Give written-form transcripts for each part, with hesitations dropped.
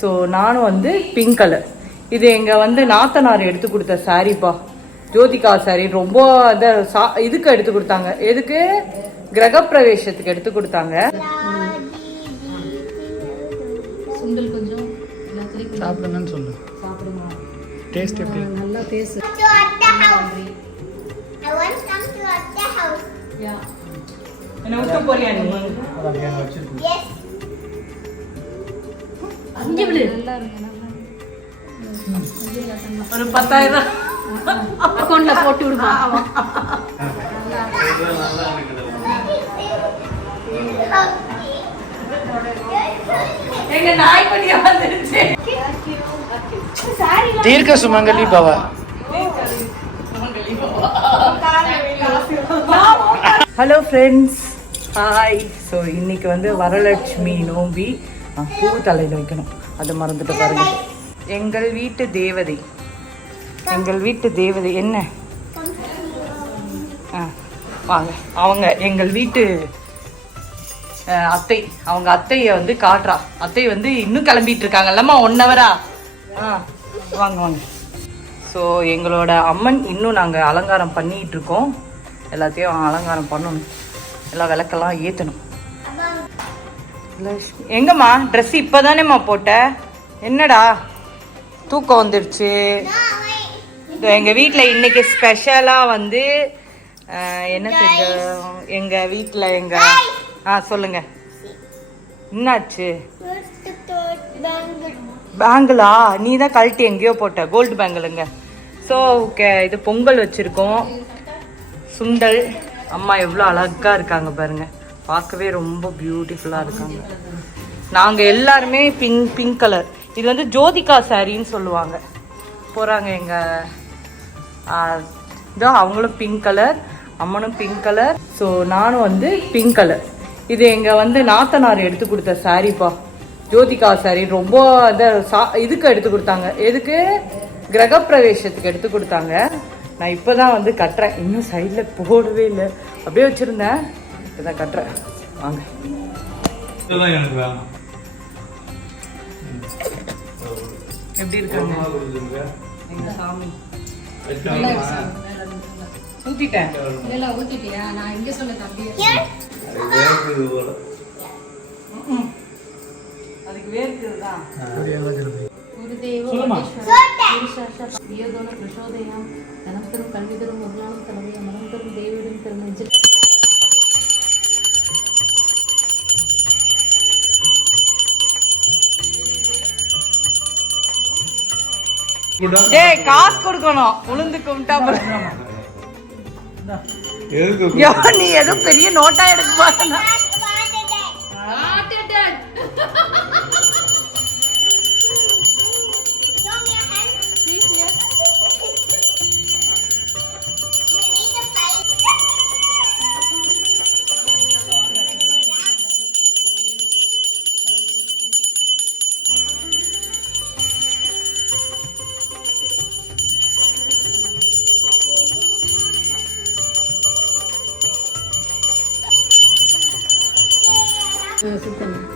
So நானும் வந்து pink colour. இது எங்கள் வந்து நாத்தனார் எடுத்து கொடுத்த சாரீப்பா, ஜோதிகா சாரி. ரொம்ப இதுக்கு எடுத்து கொடுத்தாங்க. எதுக்கு? கிரகப்பிரவேசத்துக்கு எடுத்து கொடுத்தாங்க. சுண்டல் கொஞ்சம் சாப்பிடுங்கன்னு சொல்லு. சாப்பிடுங்க. டேஸ்ட் எப்படி? நல்லா பேசு. என்ன விட்டு போறியா நீ? அங்கே விடு. ஒரு 10,000 அக்கௌண்ட்ல போட்டு விடுமா? எங்க நாய்க்குட்டியா வந்துருச்சு. தீர்க்க சுமங்கலி பவ. Hello friends, hi. ஸோ இன்னைக்கு வந்து வரலட்சுமி நோம்பி. பூ தலையில் வைக்கணும், அதை மறந்துட்டு பாருங்க. எங்கள் வீட்டு தேவதை, எங்கள் வீட்டு தேவதை என்ன? வாங்க. அவங்க எங்கள் வீட்டு அத்தை, அவங்க அத்தையை வந்து காட்டுறா. அத்தை வந்து இன்னும் கிளம்பிட்டு இருக்காங்கல்லம்மா, 1 ஹவரா. வாங்க வாங்க. ஸோ எங்களோட அம்மன் இன்னும் நாங்கள் அலங்காரம் பண்ணிகிட்டு இருக்கோம். எல்லாத்தையும் அலங்காரம் பண்ணணும், எல்லா விளக்கெல்லாம் ஏற்றணும். எங்கம்மா ட்ரெஸ் இப்போ தானேம்மா போட்ட? என்னடா தூக்கம் வந்துடுச்சு. எங்கள் வீட்டில் இன்னைக்கு ஸ்பெஷலாக வந்து என்ன செஞ்சோம் எங்கள் வீட்டில்? சொல்லுங்க, என்னாச்சு? பேங்கிளா? நீ தான் கழட்டி எங்கேயோ போட்ட, கோல்டு பேங்கிளுங்க. ஸோ இது பொங்கல் வச்சுருக்கோம், சுண்டல். அம்மா எவ்வளோ அழகாக இருக்காங்க பாருங்க, பார்க்கவே ரொம்ப பியூட்டிஃபுல்லாக இருக்காங்க. நாங்கள் எல்லாருமே பிங்க் கலர். இது வந்து ஜோதிகா சாரின்னு சொல்லுவாங்க. போகிறாங்க எங்கள் இதோ அவங்களும் பிங்க் கலர், அம்மனும் பிங்க் கலர். ஸோ நானும் வந்து பிங்க் கலர். இது எங்கள் வந்து நாத்தனார் எடுத்து கொடுத்த சாரீப்பா, ஜோதிகா சாரி. ரொம்ப இதுக்கு எடுத்து கொடுத்தாங்க. எதுக்கு? கிரகப்பிரவேசத்துக்கு எடுத்து கொடுத்தாங்க. நான் இப்போ தான் வந்து கட்டுறேன், இன்னும் சைடில் போடவே இல்லை, அப்படியே வச்சுருந்தேன். இப்போ தான் கட்டுறேன். வாங்க. எப்படி இருக்காங்க எங்கள் சாமி? ஊத்திட்டேன். ஊத்திட்டியா? நான் இங்க சொல்ல தம்பி. அதுக்கு வேர்க்குதுதான். கல்வி தரும் முதலாளும் தலைமை மனம் தரும் தேவியிடம் திருநெஞ்சு. ஏய், காசு கொடுக்கணும். உளுந்து கும்பிட்டா நீ எதுவும் பெரிய நோட்டா எடுக்க பாருங்க.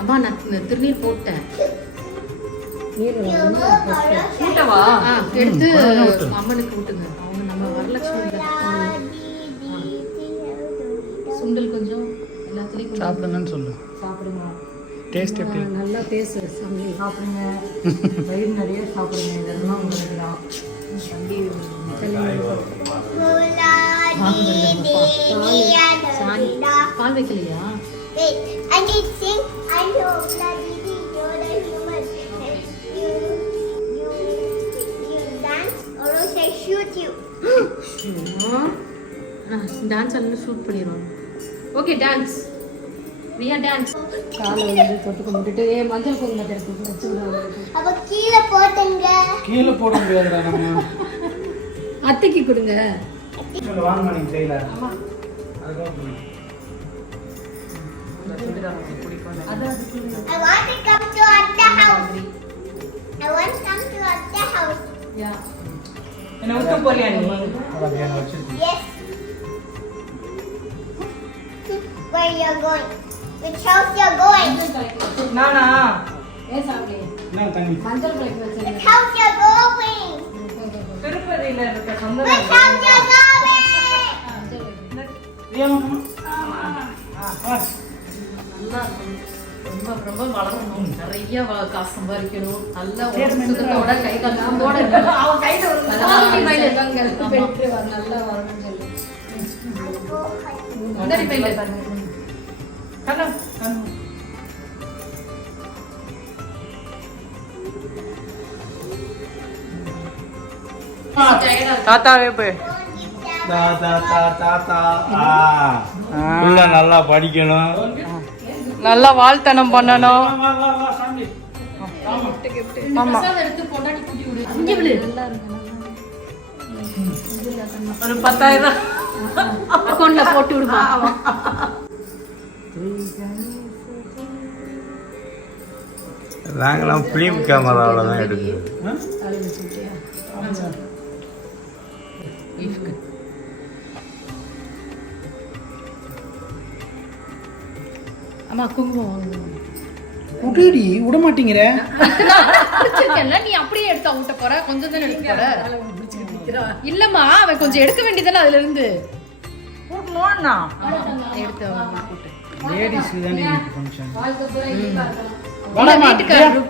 அம்மா நான் திருநீர் போட்டேன். எடுத்து அம்மனுக்கு விட்டுங்க. அவங்க நம்ம வரலட்சுமி. சுண்டல் கொஞ்சம் எல்லாத்துலயும் சாப்பிடுங்கன்னு சொல்லு. சாப்பிடுங்க. டேஸ்ட் எப்படி? நல்லா பேசு சாமி. சாப்பிடுங்க, வயிறு நிறைய சாப்பிடுங்க. இதெல்லாம் உங்களுக்கு தான் பால் வைக்கலையா? Wait, I need to sing. I know bloody you're the human. You dance or else I shoot you. Dance எல்லாம் ஷூட் பண்ணிடுவோம். Okay dance. ரியா டான்ஸ். காலை வந்து தொட்டு கும்பிட்டுட்டு மஞ்சள் குங்குமத்தை எடுத்து வச்சு விடுவாங்க. அப்ப கீழே போடுங்க. கீழே போட முடியாதுடா நம்ம. அத்தைக்கு கொடுங்க. வாங்க நீ செய்யல. ஆமா. அதுக்கு I want to come to Atta house. I want to come to Atta house. Yeah. என்ன விட்டு போறியா நீ? Yes. Where you're going? Which house you're going? நானா? Yes, okay. என்ன தண்ணி மஞ்சள் கலக்கி வச்சிருக்கேன். How's you going? திருப்பதியில இருக்க சொந்த But how's you going? மஞ்சள் கலக்கி. நல்லா ரொம்ப ரொம்ப வளரணும், நிறைய காசு சம்பாதிக்கணும், நல்லா சுத்தத்தோட கை காலம் போட நல்லா வரணும்னு சொல்லி முன்னாடி பையில கண்ணு கண்ணு தாத்தாவே போய் நல்லா படிக்கணும். நல்லா வாழ்த்தனம் பண்ணணும். ஆமா எடுத்து பொண்டாட்டி கூட்டி விடு. இங்க விடு. ஒரு 10,000 அக்கௌண்ட்ல போட்டு விடுமா. நாங்களாம் ஃபிலிம் கேமராவில் தான் எடுக்குது. அம்மா குங்குமம் வாங்கணும். விட்டுடி விட மாட்டேங்கிற. பிடிச்சிருக்கேன்ல, நீ அப்படியே எடுத்து அவன்கிட்ட போற, கொஞ்சம் தானே எடுக்க போற. இல்லம்மா, அவன் கொஞ்சம் எடுக்க வேண்டியதானே அதுல இருந்து எடுத்து அவன் கூட்டு. லேடிஸ்க்கு தான் இன்னைக்கு ஃபங்க்ஷன். இல்ல, வீட்டுக்காரரு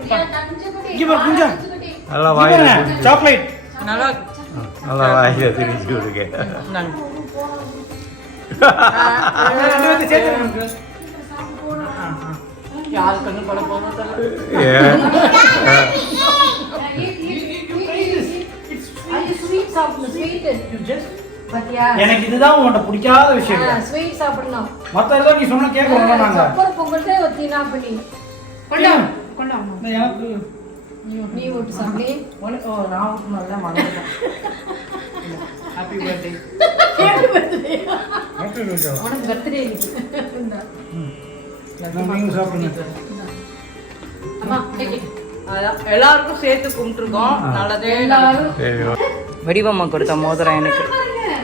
இங்க பாரு கொஞ்சம். நல்லா வாயில் சாக்லேட். நல்லா நல்லா வாயில் திரிச்சு விடுங்க. ரெண்டு பேரும் சேர்த்து யாரு கண்ணு பட போறோம் எனக்கு இதுதான் உன்கிட்ட பிடிக்காத விஷயம். ஸ்வீட் சாப்பிடணும். மத்த ஏதோ நீ சொன்ன கேட்க வரணும் நாங்க. சக்கரை பொங்கல்தே வச்சினா பண்ணி கொண்டா கொண்டா அம்மா. எனக்கு நீ ஓட்டு சாப்பிடு. ஓ நான் ஊட்டணும்ல மறந்துட்டேன். Happy birthday. உனக்கு பர்த்டே இன்னைக்கு. நீங்க சாப்பிடுங்க. அம்மா டேக் இட். அதான் எல்லாருக்கும் சேர்த்து கும்பிட்டுருக்கோம். நல்லதே எல்லாரும் சரி வடிவம்மா கொடுத்த மோதிரம் எனக்கு.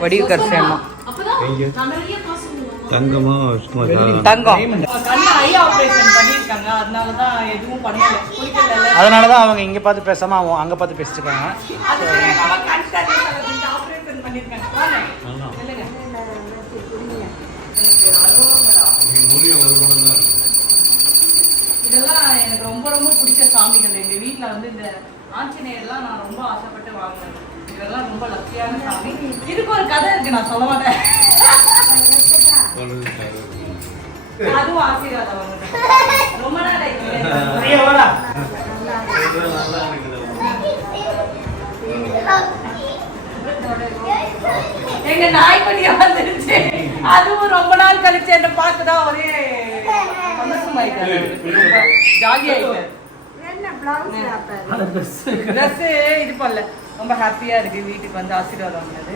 வடிவு கரிசேம்மா அப்பதான் நான் நிறைய காசு கொடுப்பேன். தங்கமா சும்மா தங்கம் கண்ணு ஐ ஆபரேஷன் பண்ணிருக்காங்க, அதனாலதான் எதுவும் பண்ணல. குளிக்கல. அதனாலதான் அவங்க இங்க பார்த்து பேசாம அவங்க அங்க பார்த்து பேசிட்டு இருக்காங்க. ஆபரேஷன் பண்ணிருக்காங்க. சொல்லுங்க. இதெல்லாம் எனக்கு ரொம்ப ரொம்ப பிடிச்ச சாமிகள். எங்க வீட்டுல வந்து இந்த ஆஞ்சநேயர்லாம் நான் ரொம்ப ஆசைப்பட்டு வாங்கினேன். இதெல்லாம் ரொம்ப லக்கியான சாமி. இதுக்கு ஒரு கதை இருக்கு, நான் சொல்ல மாட்டேன். அதுவும் ஆசீர்வாதம் வாங்கினேன். ரொம்ப நாள் எங்க நாய்க்குட்டியா வந்துருச்சு. அதுவும் ரொம்ப நாள் கழிச்சு என்ன பார்த்துதான் ஒரே இது பண்ணல. ரொம்ப ஹாப்பியா இருக்கு. வீட்டுக்கு வந்து ஆசீர்வாதம் பண்ணது.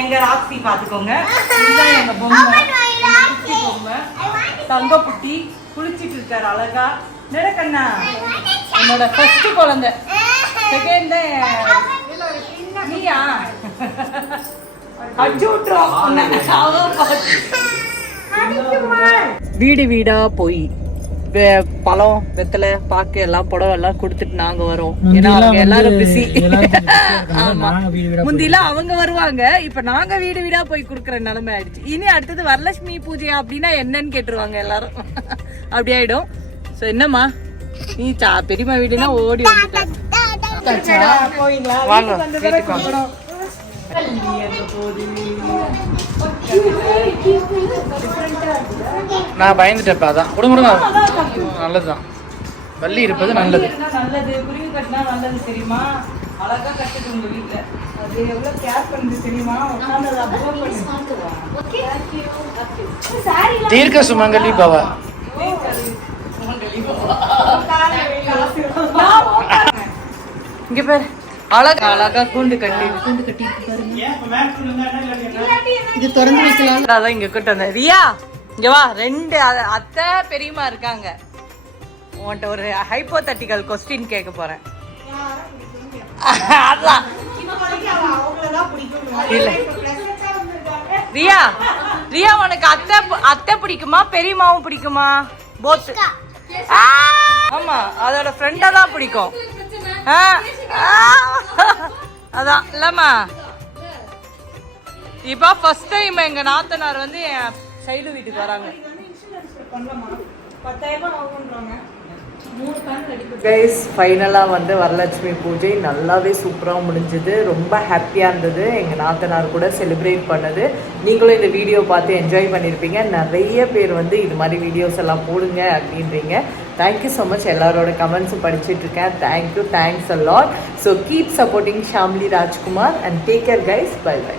எங்க ராக்ஸி பாத்துக்கோங்க. இதுதான் எங்க பொம்மை, பொம்மை தங்க புட்டி குளிச்சிட்டு இருக்காரு அழகா. நடக்கண்ணா என்னோட ஃபர்ஸ்ட் குழந்தை. செகண்ட் நீயா அடிச்சு விட்டுரும். வீடு வீடா போய் பழம் வெத்தலை பாக்கு எல்லாம் புடவை எல்லாம் கொடுத்துட்டு நாங்க வரோம். ஏன்னா அவங்க எல்லாரும் பிஸி. ஆமா, முந்திலாம் அவங்க வருவாங்க, இப்ப நாங்க வீடு வீடா போய் குடுக்கற நிலைமை ஆயிடுச்சு. இனி அடுத்தது வரலட்சுமி பூஜை அப்படின்னா என்னன்னு கேட்டுருவாங்க எல்லாரும். அப்படி ஆயிடும். சோ என்னம்மா நீ பெரியம்மா வீடுனா ஓடி வந்துட்டேன். வாங்க வீட்டுக்கு வாங்க. நான் பயந்துட்டேன். அதான் கொடுங்க. நல்லதுதான், வள்ளி இருப்பது நல்லது. நல்லது, குருவி கட்டினா நல்லது தெரியுமா? அழகா கட்டுது உங்க வீட்டுல. அது எவ்வளவு கேர் பண்ணுது தெரியுமா? உட்கார்ந்து அப்சர்வ் பண்ணுது. தீர்க்க சுமங்கலி பவ. இங்க பாரு, அழகா அழகா கூண்டு கட்டி இது திறந்து வைக்கலாம். அதான் இங்க கூட்டு வந்தேன். ரியா இங்க வா. 2 அத்தை பெரியம்மா இருக்காங்க. உன்கிட்ட ஒரு ஹைப்போதட்டிக்கல் கொஸ்டின் கேட்க போறேன். அதான் இல்ல ரியா, ரியா உனக்கு அத்தை பிடிக்குமா பெரியம்மாவும் பிடிக்குமா? போத் ஆமா அதோட ஃப்ரெண்டா தான் பிடிக்கும். அதான் இல்லம்மா. இப்போ ஃபர்ஸ்ட் டைம் எங்க நாத்தனார் வந்து என் சைடு வீட்டுக்கு வராங்க. கைஸ் ஃபைனலாக வந்து வரலட்சுமி பூஜை நல்லாவே சூப்பராக முடிஞ்சது. ரொம்ப ஹாப்பியாக இருந்தது எங்கள் நாத்தனார் கூட செலிப்ரேட் பண்ணது. நீங்களும் இந்த வீடியோ பார்த்து என்ஜாய் பண்ணியிருப்பீங்க. நிறைய பேர் வந்து இது மாதிரி வீடியோஸ் எல்லாம் போடுங்க அப்படின்றீங்க. Thank you so much. எல்லாரோட கமெண்ட்ஸும் படிச்சுட்ருக்கேன். Thank you, thanks a lot. So keep supporting Shamli Rajkumar and take care guys. Bye by.